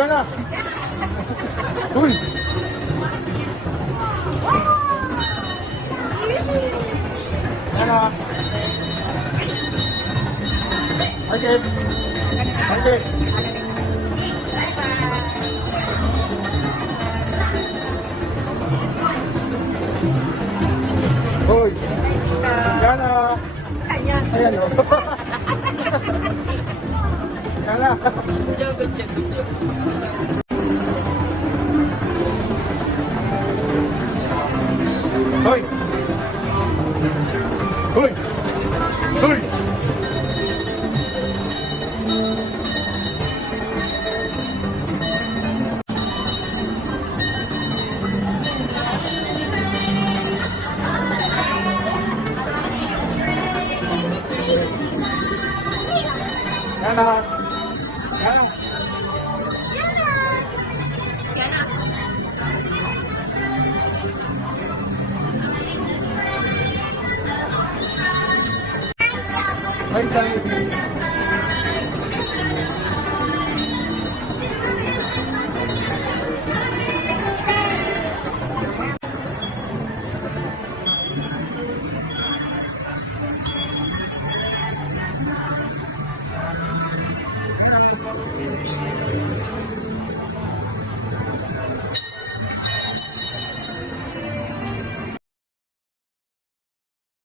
Diana! Uy! Diana! Arjit! Arjit! Uy! Diana! Ayan. Ayan o. Diana! Good job. Hoy! Hoy! Hoy! Diana! Diana! Wait lang.